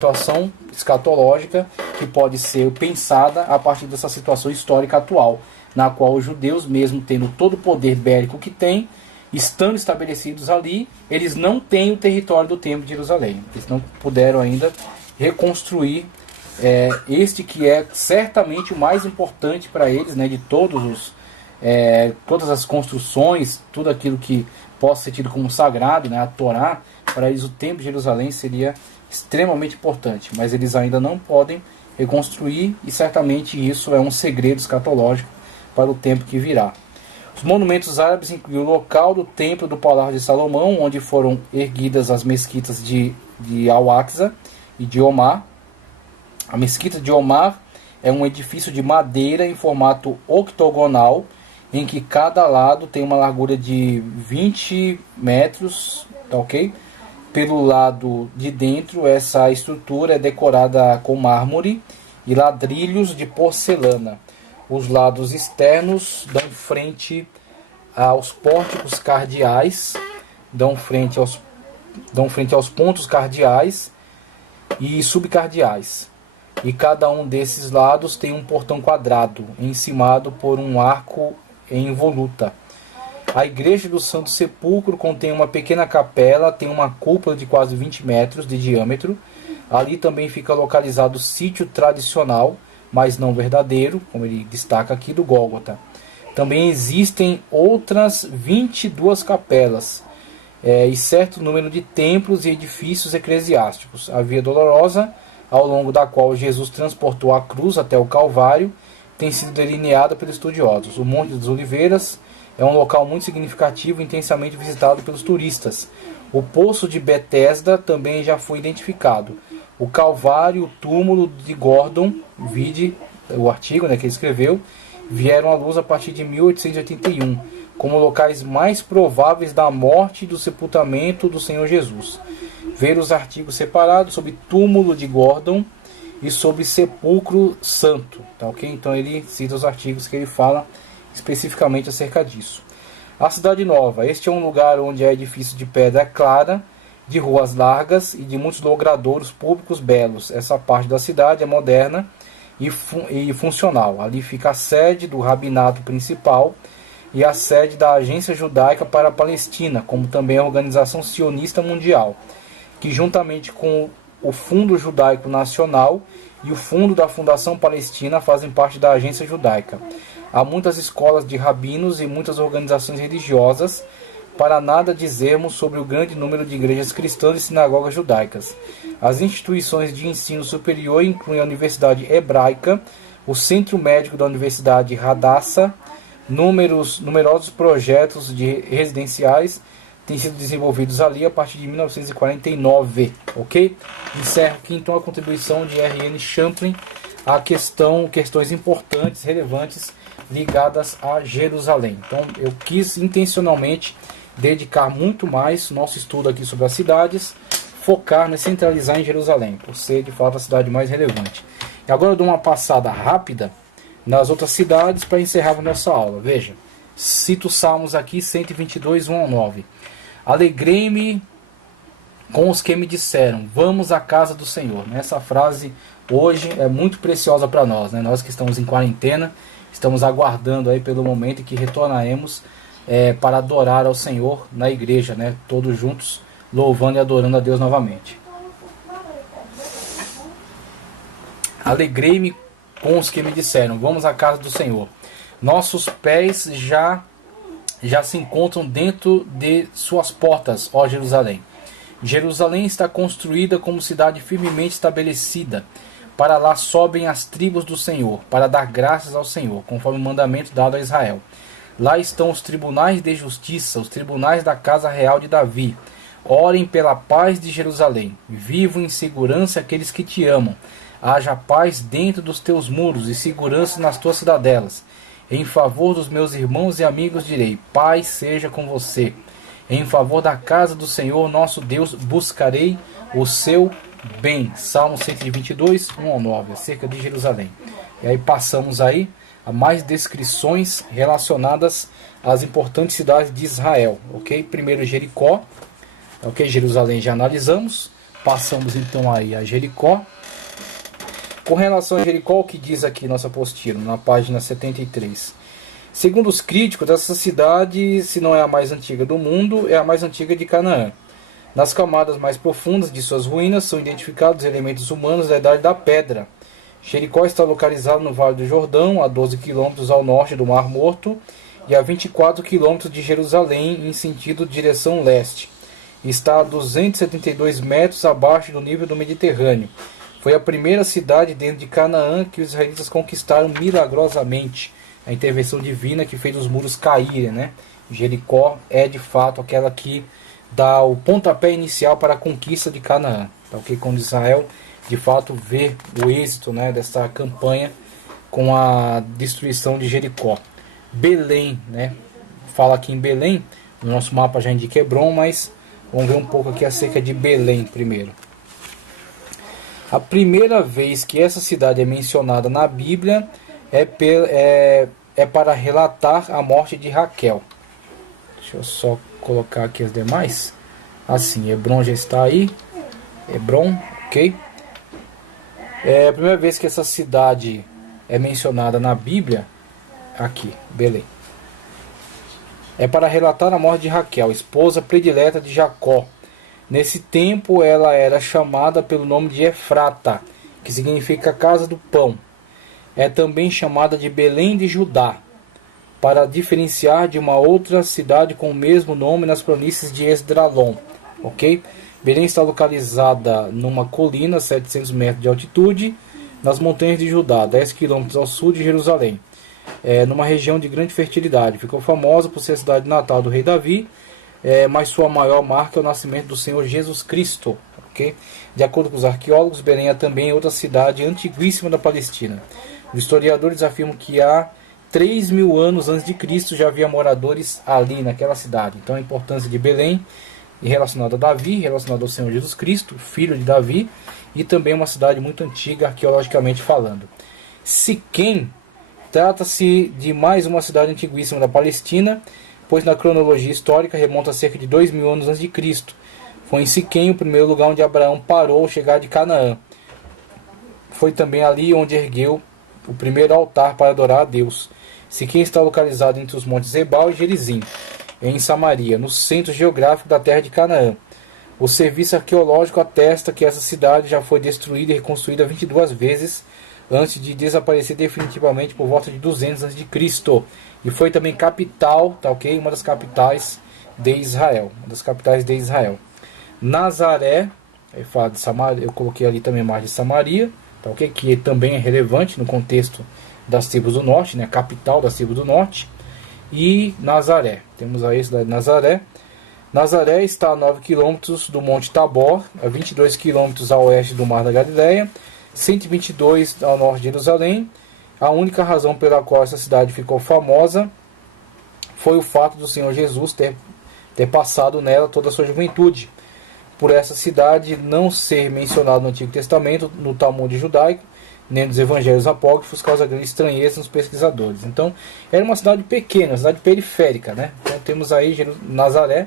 situação escatológica que pode ser pensada a partir dessa situação histórica atual, na qual os judeus, mesmo tendo todo o poder bélico que têm, estando estabelecidos ali, eles não têm o território do Templo de Jerusalém. Eles não puderam ainda reconstruir este que é certamente o mais importante para eles, né, de todas as construções, tudo aquilo que possa ser tido como sagrado, né, a Torá. Para eles o Templo de Jerusalém seria extremamente importante, mas eles ainda não podem reconstruir, e certamente isso é um segredo escatológico para o tempo que virá. Os monumentos árabes incluem o local do Templo do Palácio de Salomão, onde foram erguidas as mesquitas de Al-Aqsa e de Omar. A mesquita de Omar é um edifício de madeira em formato octogonal, em que cada lado tem uma largura de 20 metros, tá ok? Pelo lado de dentro, essa estrutura é decorada com mármore e ladrilhos de porcelana. Os lados externos dão frente aos pórticos cardeais, dão frente aos pontos cardeais e subcardeais. E cada um desses lados tem um portão quadrado, encimado por um arco em voluta. A igreja do Santo Sepulcro contém uma pequena capela, tem uma cúpula de quase 20 metros de diâmetro. Ali também fica localizado o sítio tradicional, mas não verdadeiro, como ele destaca aqui, do Gólgota. Também existem outras 22 capelas e certo número de templos e edifícios eclesiásticos. A Via Dolorosa, ao longo da qual Jesus transportou a cruz até o Calvário, tem sido delineada pelos estudiosos. O Monte das Oliveiras é um local muito significativo e intensamente visitado pelos turistas. O Poço de Betesda também já foi identificado. O Calvário e o túmulo de Gordon, vide o artigo, né, que ele escreveu, vieram à luz a partir de 1881, como locais mais prováveis da morte e do sepultamento do Senhor Jesus. Ver os artigos separados sobre túmulo de Gordon e sobre sepulcro santo, tá ok? Então ele cita os artigos que ele fala especificamente acerca disso. A Cidade Nova. Este é um lugar onde é edifício de pedra clara, de ruas largas e de muitos logradouros públicos belos. Essa parte da cidade é moderna e funcional. Ali fica a sede do rabinato principal e a sede da Agência Judaica para a Palestina, como também a Organização Sionista Mundial, que juntamente com o Fundo Judaico Nacional e o Fundo da Fundação Palestina fazem parte da Agência Judaica. Há muitas escolas de rabinos e muitas organizações religiosas, para nada dizermos sobre o grande número de igrejas cristãs e sinagogas judaicas. As instituições de ensino superior incluem a Universidade Hebraica, o Centro Médico da Universidade Hadassah. Numerosos projetos de residenciais têm sido desenvolvidos ali a partir de 1949, ok? Encerro aqui então a contribuição de R.N. Champlin a questões importantes, relevantes, ligadas a Jerusalém. Então eu quis intencionalmente dedicar muito mais nosso estudo aqui sobre as cidades, focar, centralizar em Jerusalém, por ser de fato a cidade mais relevante. E agora eu dou uma passada rápida nas outras cidades para encerrar a nossa aula. Veja, cito os Salmos aqui, 122, 1 ao 9. Alegrei-me com os que me disseram, vamos à casa do Senhor. Essa frase hoje é muito preciosa para nós, né? Nós que estamos em quarentena, estamos aguardando aí pelo momento em que retornaremos para adorar ao Senhor na igreja, né? Todos juntos, louvando e adorando a Deus novamente. Alegrei-me com os que me disseram, vamos à casa do Senhor. Nossos pés já se encontram dentro de suas portas, ó Jerusalém. Jerusalém está construída como cidade firmemente estabelecida. Para lá sobem as tribos do Senhor, para dar graças ao Senhor, conforme o mandamento dado a Israel. Lá estão os tribunais de justiça, os tribunais da casa real de Davi. Orem pela paz de Jerusalém. Vivam em segurança aqueles que te amam. Haja paz dentro dos teus muros e segurança nas tuas cidadelas. Em favor dos meus irmãos e amigos direi, paz seja com você. Em favor da casa do Senhor, nosso Deus, buscarei o seu bem. Salmo 122, 1 ao 9, acerca de Jerusalém. E aí passamos aí a mais descrições relacionadas às importantes cidades de Israel. Ok? Primeiro Jericó, ok? Jerusalém já analisamos. Passamos então aí a Jericó. Com relação a Jericó, o que diz aqui nossa apostila, na página 73? Segundo os críticos, essa cidade, se não é a mais antiga do mundo, é a mais antiga de Canaã. Nas camadas mais profundas de suas ruínas são identificados elementos humanos da Idade da Pedra. Jericó está localizado no Vale do Jordão, a 12 quilômetros ao norte do Mar Morto e a 24 quilômetros de Jerusalém, em sentido de direção leste. Está a 272 metros abaixo do nível do Mediterrâneo. Foi a primeira cidade dentro de Canaã que os israelitas conquistaram milagrosamente. A intervenção divina que fez os muros caírem, né? Jericó é de fato aquela que dá o pontapé inicial para a conquista de Canaã. Tá, okay? Quando Israel de fato vê o êxito, né, dessa campanha com a destruição de Jericó. Belém, né? Fala aqui em Belém, no nosso mapa já indica Hebron, mas vamos ver um pouco aqui acerca de Belém primeiro. A primeira vez que essa cidade é mencionada na Bíblia é para relatar a morte de Raquel. Deixa eu só colocar aqui as demais. Assim, Hebron já está aí. Hebron, ok. É a primeira vez que essa cidade é mencionada na Bíblia. Aqui, Belém. É para relatar a morte de Raquel, esposa predileta de Jacó. Nesse tempo ela era chamada pelo nome de Efrata, que significa casa do pão. É também chamada de Belém de Judá, para diferenciar de uma outra cidade com o mesmo nome nas planícies de Esdralon. Ok? Belém está localizada numa colina, 700 metros de altitude, nas montanhas de Judá, 10 quilômetros ao sul de Jerusalém. Numa região de grande fertilidade. Ficou famosa por ser a cidade natal do rei Davi, mas sua maior marca é o nascimento do Senhor Jesus Cristo. Okay? De acordo com os arqueólogos, Belém é também outra cidade antiguíssima da Palestina. Os historiadores afirmam que há 3.000 anos antes de Cristo já havia moradores ali naquela cidade. Então a importância de Belém relacionada a Davi, relacionada ao Senhor Jesus Cristo, filho de Davi, e também uma cidade muito antiga arqueologicamente falando. Siquém trata-se de mais uma cidade antiguíssima da Palestina, pois na cronologia histórica remonta a cerca de 2.000 anos antes de Cristo. Foi em Siquém o primeiro lugar onde Abraão parou ao chegar de Canaã. Foi também ali onde ergueu o primeiro altar para adorar a Deus. Siquém está localizado entre os montes Ebal e Gerizim, em Samaria, no centro geográfico da terra de Canaã. O serviço arqueológico atesta que essa cidade já foi destruída e reconstruída 22 vezes antes de desaparecer definitivamente por volta de 200 a.C. E foi também capital, tá ok? Uma das capitais de Israel. Nazaré, fala de Samaria, eu coloquei ali também mais de Samaria, tá ok? Que também é relevante no contexto das tribos do norte, né? Capital das tribos do norte. E Nazaré, temos aí a cidade de Nazaré. Nazaré está a 9 quilômetros do Monte Tabor, a 22 quilômetros a oeste do Mar da Galileia, 122 ao norte de Jerusalém. A única razão pela qual essa cidade ficou famosa foi o fato do Senhor Jesus ter passado nela toda a sua juventude. Por essa cidade não ser mencionada no Antigo Testamento, no Talmud judaico, nem nos evangelhos apócrifos, causa grande estranheza nos pesquisadores. Então, era uma cidade pequena, uma cidade periférica, né? Então, temos aí Nazaré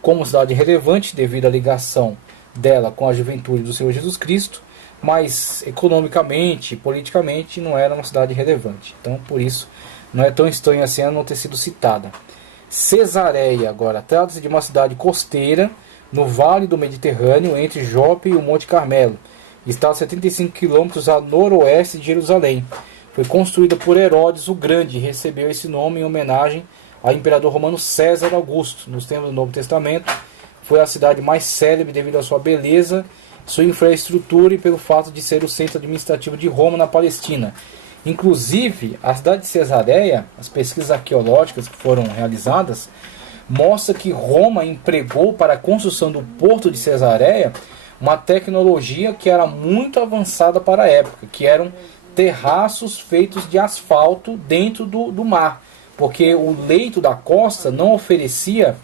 como cidade relevante devido à ligação dela com a juventude do Senhor Jesus Cristo, mas economicamente, politicamente, não era uma cidade relevante. Então, por isso, não é tão estranho assim ela não ter sido citada. Cesareia, agora, trata-se de uma cidade costeira no vale do Mediterrâneo, entre Jope e o Monte Carmelo. Está a 75 quilômetros a noroeste de Jerusalém. Foi construída por Herodes o Grande e recebeu esse nome em homenagem ao imperador romano César Augusto. Nos tempos do Novo Testamento, foi a cidade mais célebre devido à sua beleza, sua infraestrutura e pelo fato de ser o centro administrativo de Roma na Palestina. Inclusive, a cidade de Cesareia, as pesquisas arqueológicas que foram realizadas, mostram que Roma empregou para a construção do porto de Cesareia uma tecnologia que era muito avançada para a época, que eram terraços feitos de asfalto dentro do mar, porque o leito da costa não oferecia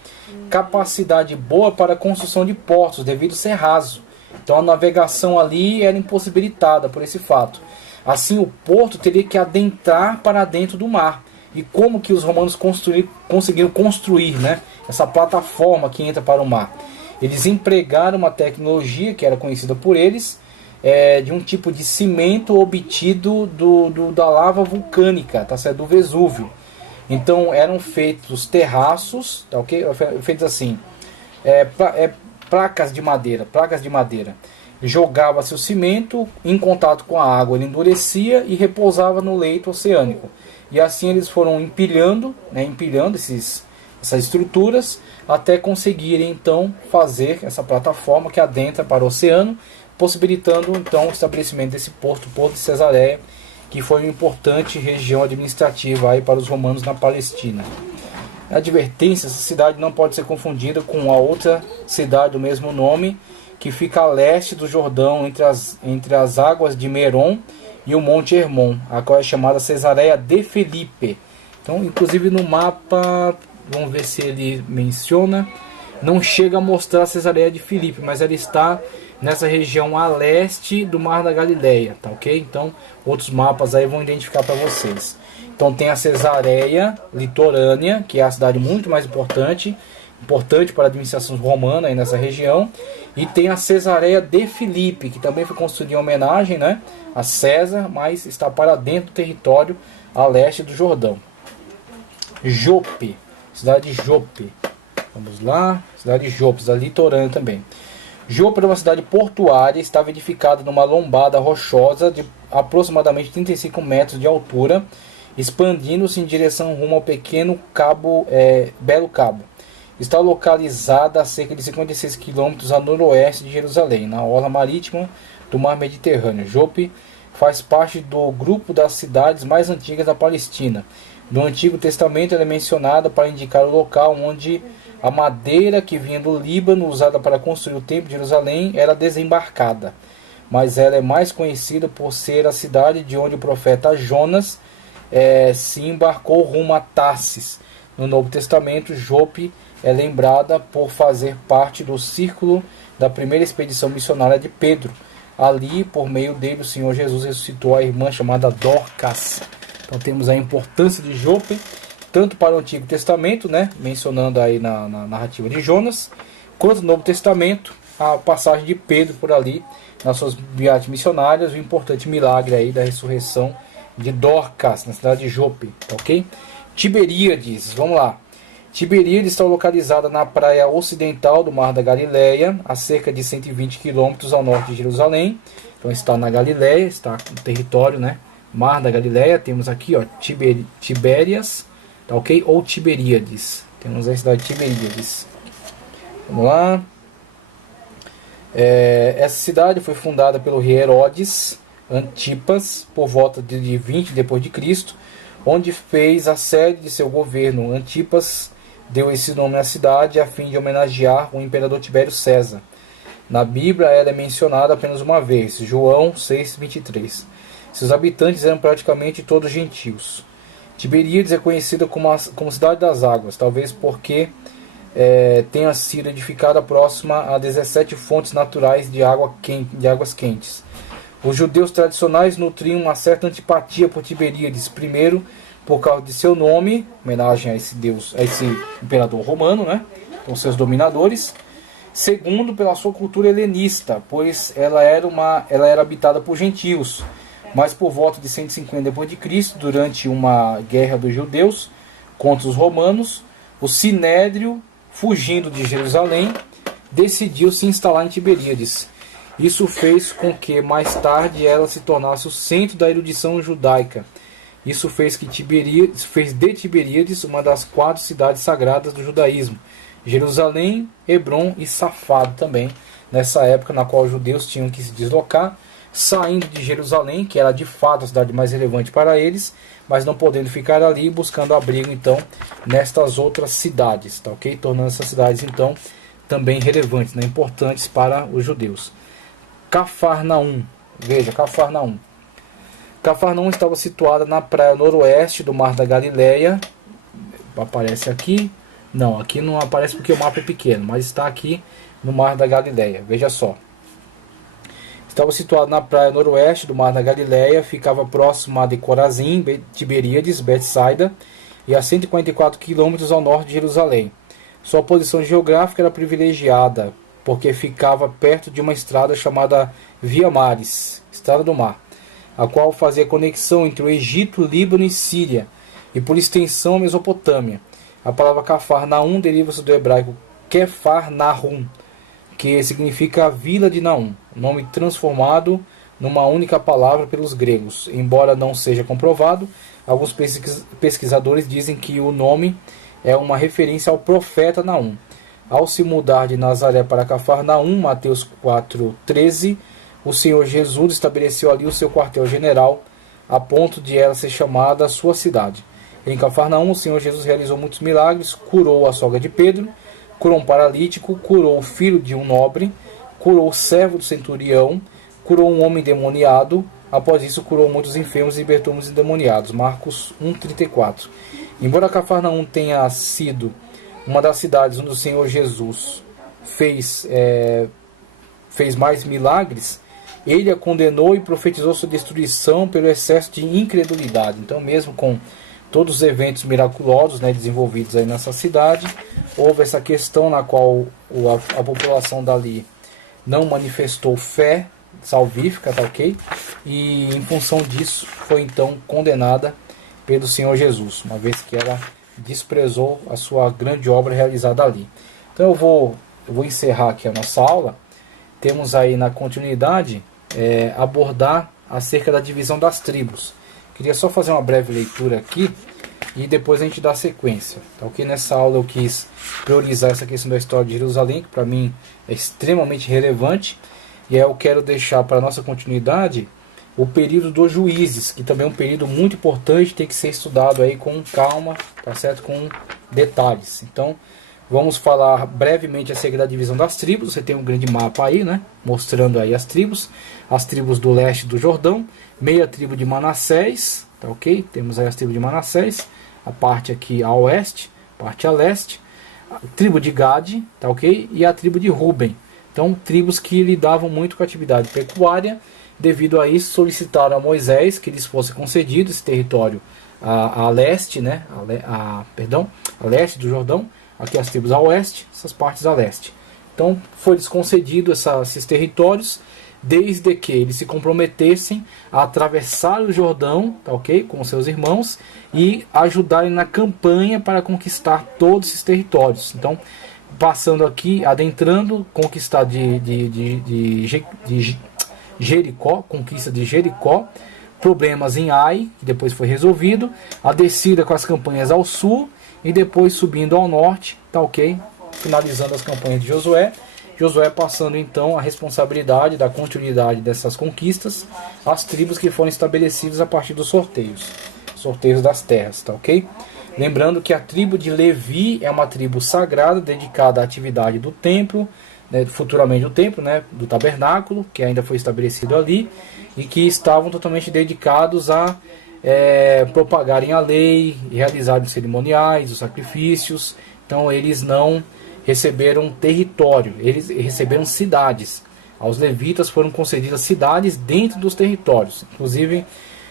capacidade boa para a construção de portos, devido a ser raso. Então a navegação ali era impossibilitada por esse fato. Assim, o porto teria que adentrar para dentro do mar. E como que os romanos conseguiram construir, né, essa plataforma que entra para o mar? Eles empregaram uma tecnologia que era conhecida por eles, de um tipo de cimento obtido da lava vulcânica, tá certo? Do Vesúvio. Então eram feitos terraços, tá ok? Feitos assim, placas de madeira. Jogava-se o cimento em contato com a água, ele endurecia e repousava no leito oceânico. E assim eles foram empilhando essas estruturas até conseguirem então fazer essa plataforma que adentra para o oceano, possibilitando então o estabelecimento desse porto de Cesareia, que foi uma importante região administrativa aí para os romanos na Palestina. Advertência: essa cidade não pode ser confundida com a outra cidade do mesmo nome, que fica a leste do Jordão, entre as águas de Merom e o Monte Hermon, a qual é chamada Cesareia de Filipe. Então, inclusive no mapa, vamos ver se ele menciona, não chega a mostrar a Cesareia de Filipe, mas ela está nessa região a leste do Mar da Galileia, tá ok? Então, outros mapas aí vão identificar para vocês. Então tem a Cesareia litorânea, que é a cidade muito mais importante para a administração romana aí nessa região, e tem a Cesareia de Filipe, que também foi construída em homenagem, né, a César, mas está para dentro do território a leste do Jordão. Jope, cidade de Jope, vamos lá, cidade de Jope, cidade litorânea também. Jope é uma cidade portuária, estava edificada numa lombada rochosa de aproximadamente 35 metros de altura, expandindo-se em direção rumo ao pequeno Belo Cabo. Está localizada a cerca de 56 quilômetros a noroeste de Jerusalém, na orla marítima do Mar Mediterrâneo. Jope faz parte do grupo das cidades mais antigas da Palestina. No Antigo Testamento ela é mencionada para indicar o local onde a madeira que vinha do Líbano, usada para construir o Templo de Jerusalém, era desembarcada. Mas ela é mais conhecida por ser a cidade de onde o profeta Jonas se embarcou rumo a Tarsis. No Novo Testamento, Jope é lembrada por fazer parte do círculo da primeira expedição missionária de Pedro. Ali, por meio dele, o Senhor Jesus ressuscitou a irmã chamada Dorcas. Então temos a importância de Jope, tanto para o Antigo Testamento, né, mencionando aí na narrativa de Jonas, quanto no Novo Testamento, a passagem de Pedro por ali, nas suas viagens missionárias, o importante milagre aí da ressurreição de Dorcas, na cidade de Jope, ok? Tiberíades, vamos lá. Tiberíades está localizada na praia ocidental do Mar da Galileia, a cerca de 120 quilômetros ao norte de Jerusalém. Então está na Galileia, está no território, né? Mar da Galileia. Temos aqui, ó, Tibérias, tá ok? Ou Tiberíades. Temos a cidade de Tiberíades. Vamos lá. Essa cidade foi fundada pelo rei Herodes Antipas por volta de 20 depois de Cristo, onde fez a sede de seu governo. Antipas deu esse nome à cidade a fim de homenagear o imperador Tibério César. Na Bíblia ela é mencionada apenas uma vez, João 6:23. Seus habitantes eram praticamente todos gentios. Tiberíades é conhecida como Cidade das Águas, talvez porque tenha sido edificada próxima a 17 fontes naturais de águas quentes. Os judeus tradicionais nutriam uma certa antipatia por Tiberíades, primeiro por causa de seu nome, homenagem a esse deus, a esse imperador romano, né, com seus dominadores. Segundo, pela sua cultura helenista, pois ela era habitada por gentios. Mas por volta de 150 depois de Cristo, durante uma guerra dos judeus contra os romanos, o Sinédrio, fugindo de Jerusalém, decidiu se instalar em Tiberíades. Isso fez com que mais tarde ela se tornasse o centro da erudição judaica. Isso fez de Tiberíades uma das 4 cidades sagradas do judaísmo: Jerusalém, Hebrom e Safado também, nessa época na qual os judeus tinham que se deslocar, saindo de Jerusalém, que era de fato a cidade mais relevante para eles, mas não podendo ficar ali, buscando abrigo então nestas outras cidades, tá ok? Tornando essas cidades então também relevantes, né? Importantes para os judeus. Cafarnaum, veja, Cafarnaum. Cafarnaum estava situada na praia noroeste do Mar da Galileia. Aparece aqui. Não, aqui não aparece porque o mapa é pequeno, mas está aqui no Mar da Galileia. Veja só. Estava situado na praia noroeste do Mar da Galileia, ficava próximo de Corazim, Tiberíades, Betsaida, e a 144 quilômetros ao norte de Jerusalém. Sua posição geográfica era privilegiada porque ficava perto de uma estrada chamada Via Maris, Estrada do Mar, a qual fazia conexão entre o Egito, Líbano e Síria, e por extensão a Mesopotâmia. A palavra Cafarnaum deriva-se do hebraico Kefarnahum, que significa vila de Naum, nome transformado numa única palavra pelos gregos. Embora não seja comprovado, alguns pesquisadores dizem que o nome é uma referência ao profeta Naum. Ao se mudar de Nazaré para Cafarnaum, Mateus 4,13, o Senhor Jesus estabeleceu ali o seu quartel-general, a ponto de ela ser chamada a sua cidade. Em Cafarnaum, o Senhor Jesus realizou muitos milagres, curou a sogra de Pedro, curou um paralítico, curou o filho de um nobre, curou o servo do centurião, curou um homem endemoniado. Após isso, curou muitos enfermos e libertou muitos endemoniados. Marcos 1,34. Embora Cafarnaum tenha sido uma das cidades onde o Senhor Jesus fez mais milagres, ele a condenou e profetizou sua destruição pelo excesso de incredulidade. Então, mesmo com todos os eventos miraculosos, né, desenvolvidos aí nessa cidade, houve essa questão na qual a população dali não manifestou fé salvífica, tá ok? E em função disso foi então condenada pelo Senhor Jesus, uma vez que ela desprezou a sua grande obra realizada ali. Então eu vou encerrar aqui a nossa aula. Temos aí na continuidade abordar acerca da divisão das tribos. Queria só fazer uma breve leitura aqui e depois a gente dá sequência. Tá ok? Nessa aula eu quis priorizar essa questão da história de Jerusalém, que para mim é extremamente relevante. E aí eu quero deixar para a nossa continuidade o período dos juízes, que também é um período muito importante, tem que ser estudado aí com calma, tá certo? Com detalhes. Então, vamos falar brevemente acerca da divisão das tribos. Você tem um grande mapa aí, né? Mostrando aí as tribos do leste do Jordão, meia tribo de Manassés, tá ok? Temos aí as tribos de Manassés, a parte aqui a oeste, parte a leste, a tribo de Gade, tá ok? E a tribo de Ruben. Então, tribos que lidavam muito com a atividade pecuária. Devido a isso, solicitaram a Moisés que lhes fosse concedido esse território a leste, né? a leste do Jordão, aqui as tribos a oeste, essas partes a leste. Então, foi-lhes concedido esses territórios, desde que eles se comprometessem a atravessar o Jordão, tá ok? Com seus irmãos, e ajudarem na campanha para conquistar todos esses territórios. Então, passando aqui, adentrando, conquistar Jericó, conquista de Jericó, problemas em Ai, que depois foi resolvido, a descida com as campanhas ao sul e depois subindo ao norte, tá ok? Finalizando as campanhas de Josué. Josué passando então a responsabilidade da continuidade dessas conquistas às tribos que foram estabelecidas a partir dos sorteios das terras, tá ok? Lembrando que a tribo de Levi é uma tribo sagrada dedicada à atividade do templo, né, futuramente o templo, né, do tabernáculo, que ainda foi estabelecido ali, e que estavam totalmente dedicados a propagarem a lei, realizarem os cerimoniais, os sacrifícios. Então eles não receberam território, eles receberam cidades. Aos levitas foram concedidas cidades dentro dos territórios. Inclusive,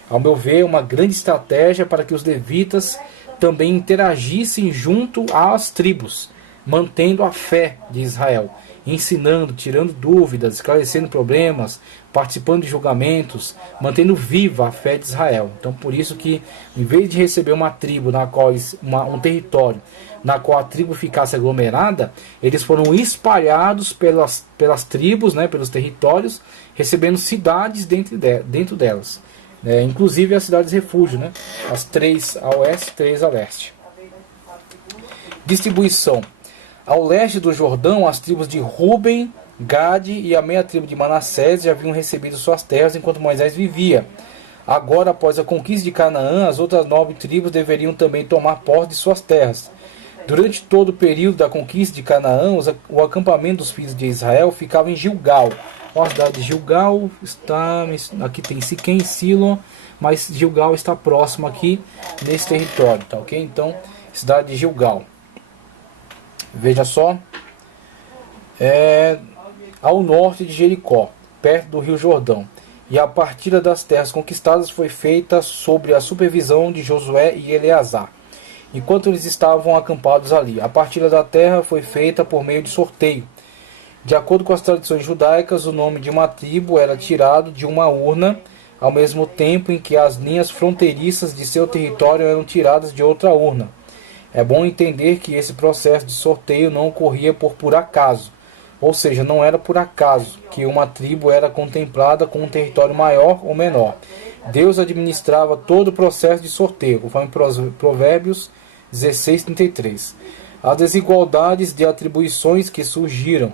ao meu ver, uma grande estratégia para que os levitas também interagissem junto às tribos, mantendo a fé de Israel, ensinando, tirando dúvidas, esclarecendo problemas, participando de julgamentos, mantendo viva a fé de Israel. Então, por isso que, em vez de receber uma tribo na qual um território na qual a tribo ficasse aglomerada, eles foram espalhados pelas tribos, né, pelos territórios, recebendo cidades dentro delas. Inclusive as cidades refúgio, né? As 3 a oeste, 3 a leste. Distribuição. Ao leste do Jordão, as tribos de Ruben, Gade e a meia tribo de Manassés já haviam recebido suas terras enquanto Moisés vivia. Agora, após a conquista de Canaã, as outras 9 tribos deveriam também tomar posse de suas terras. Durante todo o período da conquista de Canaã, o acampamento dos filhos de Israel ficava em Gilgal. A cidade de Gilgal está... Aqui tem Siquém e Silo, mas Gilgal está próximo aqui nesse território, tá ok? Então, cidade de Gilgal. Veja só. Ao norte de Jericó, perto do rio Jordão. E a partilha das terras conquistadas foi feita sob a supervisão de Josué e Eleazar, enquanto eles estavam acampados ali. A partilha da terra foi feita por meio de sorteio. De acordo com as tradições judaicas, o nome de uma tribo era tirado de uma urna, ao mesmo tempo em que as linhas fronteiriças de seu território eram tiradas de outra urna. É bom entender que esse processo de sorteio não ocorria por acaso, ou seja, não era por acaso que uma tribo era contemplada com um território maior ou menor. Deus administrava todo o processo de sorteio, conforme Provérbios 16:33. As desigualdades de atribuições que surgiram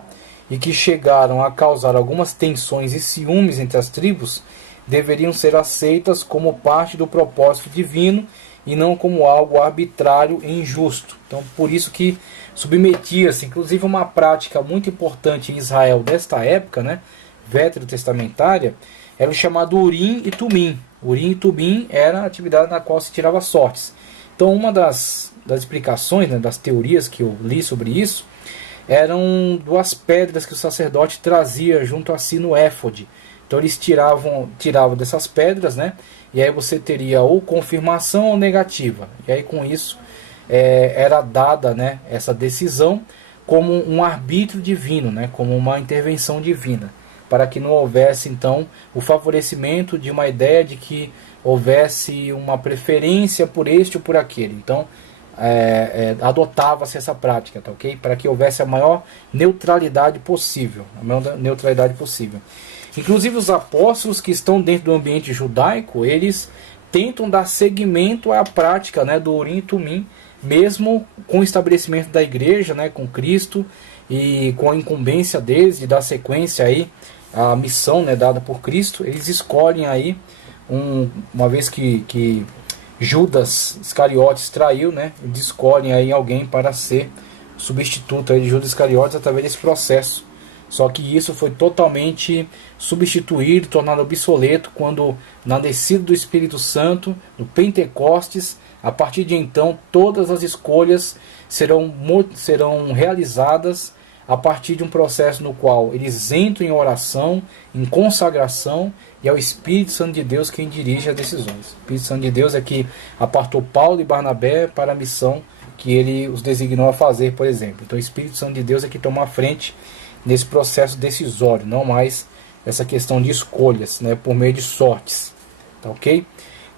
e que chegaram a causar algumas tensões e ciúmes entre as tribos deveriam ser aceitas como parte do propósito divino e não como algo arbitrário e injusto. Então, por isso que submetia-se, inclusive uma prática muito importante em Israel desta época, né, veterotestamentária, era o chamado Urim e Tumim. Urim e Tumim era a atividade na qual se tirava sortes. Então, uma das explicações, né, das teorias que eu li sobre isso, eram duas pedras que o sacerdote trazia junto a si no éfode. Então eles tiravam dessas pedras, né? E aí você teria ou confirmação ou negativa. E aí com isso era dada, né, essa decisão como um arbítrio divino, né, como uma intervenção divina, para que não houvesse então o favorecimento de uma ideia de que houvesse uma preferência por este ou por aquele. Então adotava-se essa prática, tá, ok? Para que houvesse a maior neutralidade possível, Inclusive os apóstolos que estão dentro do ambiente judaico, eles tentam dar seguimento à prática, né, do Urim e Tumim, mesmo com o estabelecimento da igreja, né, com Cristo e com a incumbência deles de dar sequência aí à missão, né, dada por Cristo. Eles escolhem aí, uma vez que Judas Iscariotes traiu, né, eles escolhem aí alguém para ser substituto aí de Judas Iscariotes através desse processo. Só que isso foi totalmente substituído, tornado obsoleto quando, na descida do Espírito Santo, no Pentecostes, a partir de então, todas as escolhas serão realizadas a partir de um processo no qual eles entram em oração, em consagração, e é o Espírito Santo de Deus quem dirige as decisões. O Espírito Santo de Deus é que apartou Paulo e Barnabé para a missão que ele os designou a fazer, por exemplo. Então o Espírito Santo de Deus é que toma a frente nesse processo decisório, não mais essa questão de escolhas, né, por meio de sortes, tá, ok?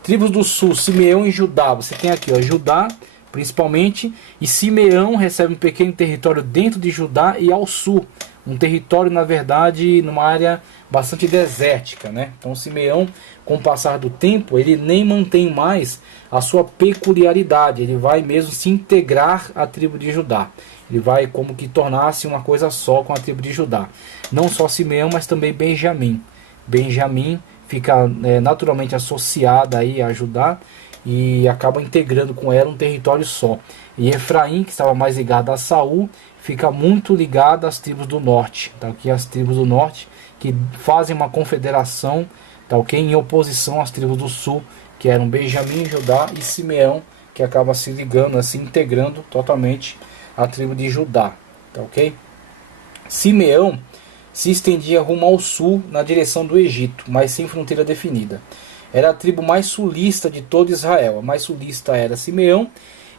Tribos do sul, Simeão e Judá. Você tem aqui, ó, Judá principalmente, e Simeão recebe um pequeno território dentro de Judá e ao sul, um território, na verdade, numa área bastante desértica, né? Então Simeão, com o passar do tempo, ele nem mantém mais a sua peculiaridade, ele vai mesmo se integrar à tribo de Judá. Ele vai como que tornar-se uma coisa só com a tribo de Judá. Não só Simeão, mas também Benjamim. Benjamim fica naturalmente associada aí a Judá e acaba integrando com ela um território só. E Efraim, que estava mais ligado a Saul, fica muito ligado às tribos do norte. Tá, aqui as tribos do norte que fazem uma confederação, tá, ok? Em oposição às tribos do sul, que eram Benjamim, Judá e Simeão, que acaba se ligando, assim, integrando totalmente a tribo de Judá, tá, ok? Simeão se estendia rumo ao sul, na direção do Egito, mas sem fronteira definida. Era a tribo mais sulista de todo Israel. A mais sulista era Simeão,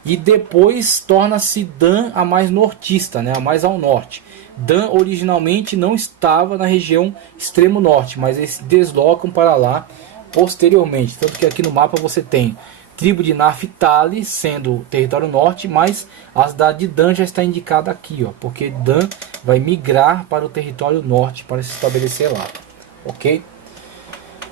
e depois torna-se Dan a mais nortista, né, a mais ao norte. Dan originalmente não estava na região extremo norte, mas eles se deslocam para lá posteriormente. Tanto que aqui no mapa você tem tribo de Naphtali sendo território norte, mas a cidade de Dan já está indicada aqui, ó, porque Dan vai migrar para o território norte para se estabelecer lá, ok?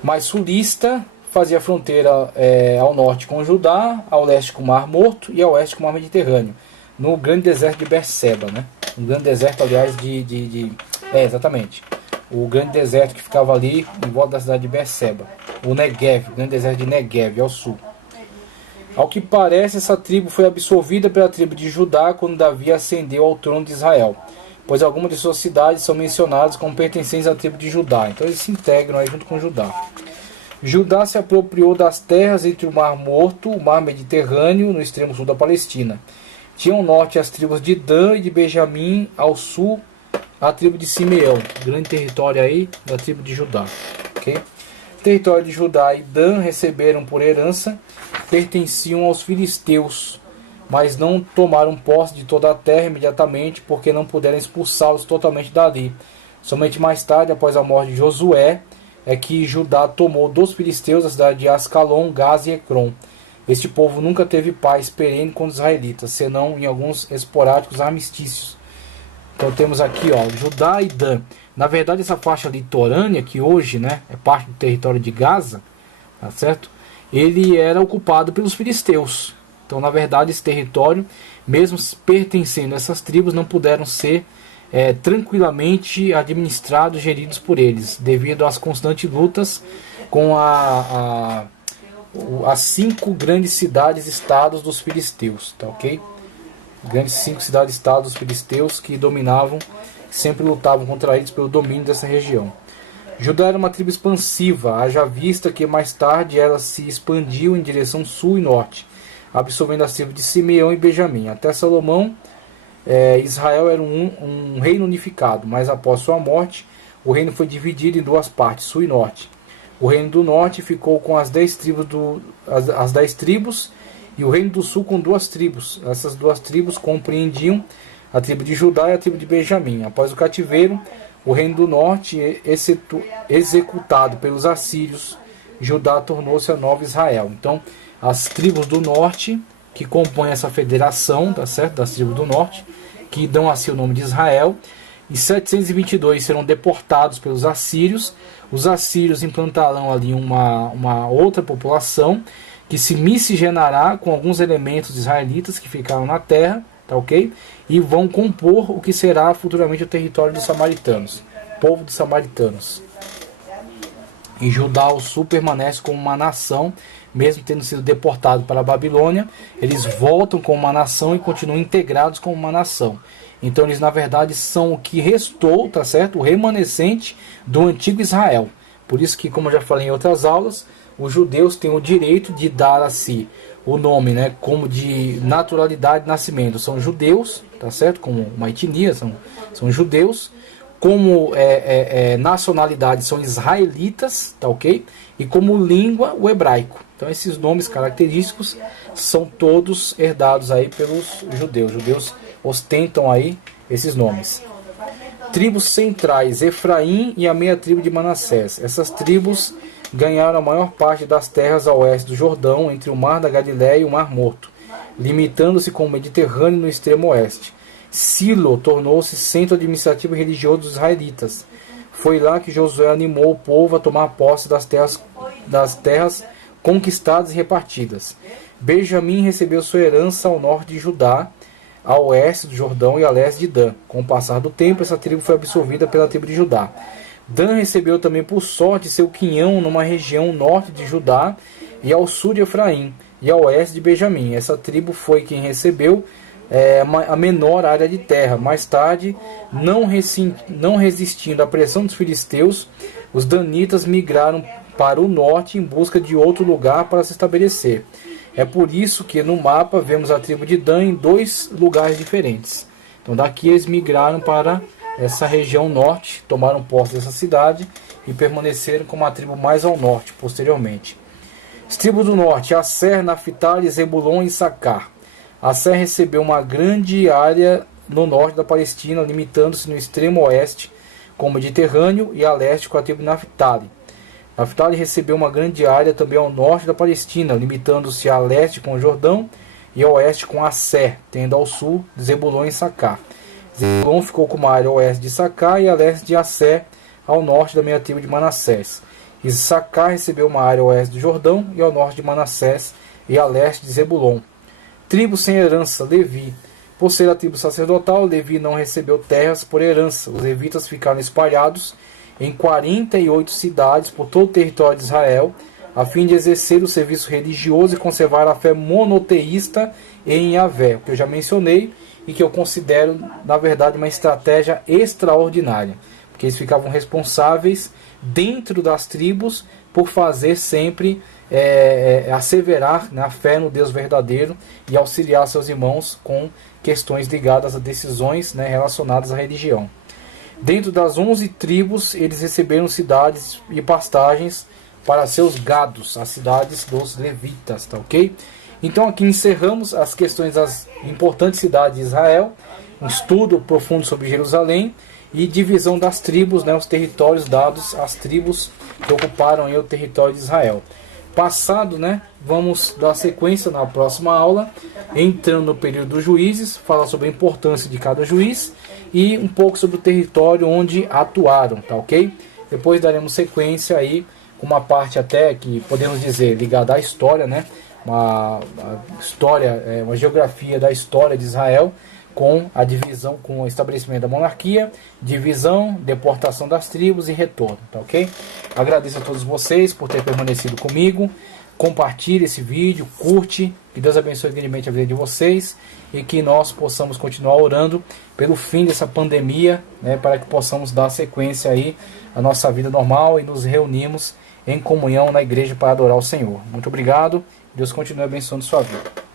Mas sulista fazia fronteira ao norte com Judá, ao leste com o Mar Morto e ao oeste com o Mar Mediterrâneo, no grande deserto de Berseba, né? Um grande deserto, aliás, exatamente. O grande deserto que ficava ali em volta da cidade de Berseba, o Negev, o grande deserto de Negev, ao sul. Ao que parece, essa tribo foi absorvida pela tribo de Judá quando Davi ascendeu ao trono de Israel, pois algumas de suas cidades são mencionadas como pertencentes à tribo de Judá. Então eles se integram aí junto com Judá. Judá se apropriou das terras entre o Mar Morto, o Mar Mediterrâneo, no extremo sul da Palestina. Tinha ao norte as tribos de Dan e de Benjamim, ao sul a tribo de Simeão, grande território aí da tribo de Judá. Okay? O território de Judá e Dan receberam por herança, pertenciam aos filisteus, mas não tomaram posse de toda a terra imediatamente, porque não puderam expulsá-los totalmente dali. Somente mais tarde, após a morte de Josué, é que Judá tomou dos filisteus a cidade de Ascalon, Gaza e Ecrom. Este povo nunca teve paz perene com os israelitas, senão em alguns esporádicos armistícios. Então temos aqui, ó, Judá e Dan. Na verdade, essa faixa litorânea, que hoje, né, é parte do território de Gaza, tá certo? Ele era ocupado pelos filisteus. Então, na verdade, esse território, mesmo pertencendo a essas tribos, não puderam ser tranquilamente administrados, geridos por eles, devido às constantes lutas com as 5 grandes cidades-estados dos filisteus, tá ok? Grandes 5 cidades-estados dos filisteus que dominavam, sempre lutavam contra eles pelo domínio dessa região. Judá era uma tribo expansiva, haja vista que mais tarde ela se expandiu em direção sul e norte, absorvendo as tribos de Simeão e Benjamim. Até Salomão, Israel era um reino unificado, mas após sua morte, o reino foi dividido em 2 partes, sul e norte. O reino do norte ficou com as 10 tribos, e o reino do sul com 2 tribos. Essas 2 tribos compreendiam a tribo de Judá e a tribo de Benjamim. Após o cativeiro, o reino do norte, executado pelos assírios, Judá tornou-se a nova Israel. Então, as tribos do norte, que compõem essa federação, tá certo? Das tribos do norte, que dão assim o nome de Israel. Em 722 serão deportados pelos assírios. Os assírios implantarão ali uma outra população que se miscigenará com alguns elementos israelitas que ficaram na terra, tá ok? E vão compor o que será futuramente o território dos samaritanos, povo dos samaritanos. Em Judá, o sul permanece como uma nação, mesmo tendo sido deportado para a Babilônia, eles voltam como uma nação e continuam integrados como uma nação. Então eles na verdade são o que restou, tá certo? O remanescente do antigo Israel. Por isso que, como eu já falei em outras aulas, os judeus têm o direito de dar a si o nome, né, como de naturalidade de nascimento. São judeus, tá certo? Como uma etnia, são judeus. Como nacionalidade são israelitas, tá ok? E como língua, o hebraico. Então esses nomes característicos são todos herdados aí pelos judeus. Os judeus ostentam aí esses nomes. Tribos centrais, Efraim e a meia tribo de Manassés. Essas tribos ganharam a maior parte das terras a oeste do Jordão, entre o Mar da Galileia e o Mar Morto, limitando-se com o Mediterrâneo no extremo oeste. Silo tornou-se centro administrativo e religioso dos israelitas. Foi lá que Josué animou o povo a tomar posse das terras conquistadas e repartidas. Benjamim recebeu sua herança ao norte de Judá, a oeste do Jordão e a leste de Dan. Com o passar do tempo, essa tribo foi absorvida pela tribo de Judá. Dan recebeu também por sorte seu quinhão numa região norte de Judá e ao sul de Efraim e ao oeste de Benjamim. Essa tribo foi quem recebeu a menor área de terra. Mais tarde, não resistindo à pressão dos filisteus, os danitas migraram para o norte em busca de outro lugar para se estabelecer. É por isso que no mapa vemos a tribo de Dan em 2 lugares diferentes. Então daqui eles migraram para essa região norte, tomaram posse dessa cidade e permaneceram como a tribo mais ao norte posteriormente. As tribos do norte, Asser, Naftali, Zebulon e Issacar. Asser recebeu uma grande área no norte da Palestina, limitando-se no extremo oeste com o Mediterrâneo e a leste com a tribo de Naftali. Naftali recebeu uma grande área também ao norte da Palestina, limitando-se a leste com o Jordão e a oeste com Asser, tendo ao sul Zebulon e Issacar. Zebulon ficou com uma área ao oeste de Issacar e a leste de Asser, ao norte da meia tribo de Manassés. Issacar recebeu uma área ao oeste do Jordão e ao norte de Manassés e a leste de Zebulon. Tribo sem herança, Levi. Por ser a tribo sacerdotal, Levi não recebeu terras por herança. Os levitas ficaram espalhados em 48 cidades por todo o território de Israel, a fim de exercer o serviço religioso e conservar a fé monoteísta em Yahvé, que eu já mencionei e que eu considero, na verdade, uma estratégia extraordinária, porque eles ficavam responsáveis dentro das tribos por fazer sempre asseverar a fé no Deus verdadeiro e auxiliar seus irmãos com questões ligadas a decisões relacionadas à religião. Dentro das 11 tribos, eles receberam cidades e pastagens para seus gados, as cidades dos levitas, tá ok? Então aqui encerramos as questões das importantes cidades de Israel, um estudo profundo sobre Jerusalém e divisão das tribos, né, os territórios dados às tribos que ocuparam aí o território de Israel. Passado, né, vamos dar sequência na próxima aula, entrando no período dos juízes, falar sobre a importância de cada juiz e um pouco sobre o território onde atuaram, tá ok? Depois daremos sequência aí com uma parte até que podemos dizer ligada à história, né, uma história, uma geografia da história de Israel, com a divisão, com o estabelecimento da monarquia, divisão, deportação das tribos e retorno, tá ok? Agradeço a todos vocês por ter permanecido comigo. Compartilhe esse vídeo, curte, que Deus abençoe grandemente a vida de vocês e que nós possamos continuar orando pelo fim dessa pandemia, né, para que possamos dar sequência aí à nossa vida normal e nos reunimos em comunhão na igreja para adorar o Senhor. Muito obrigado, Deus continue abençoando sua vida.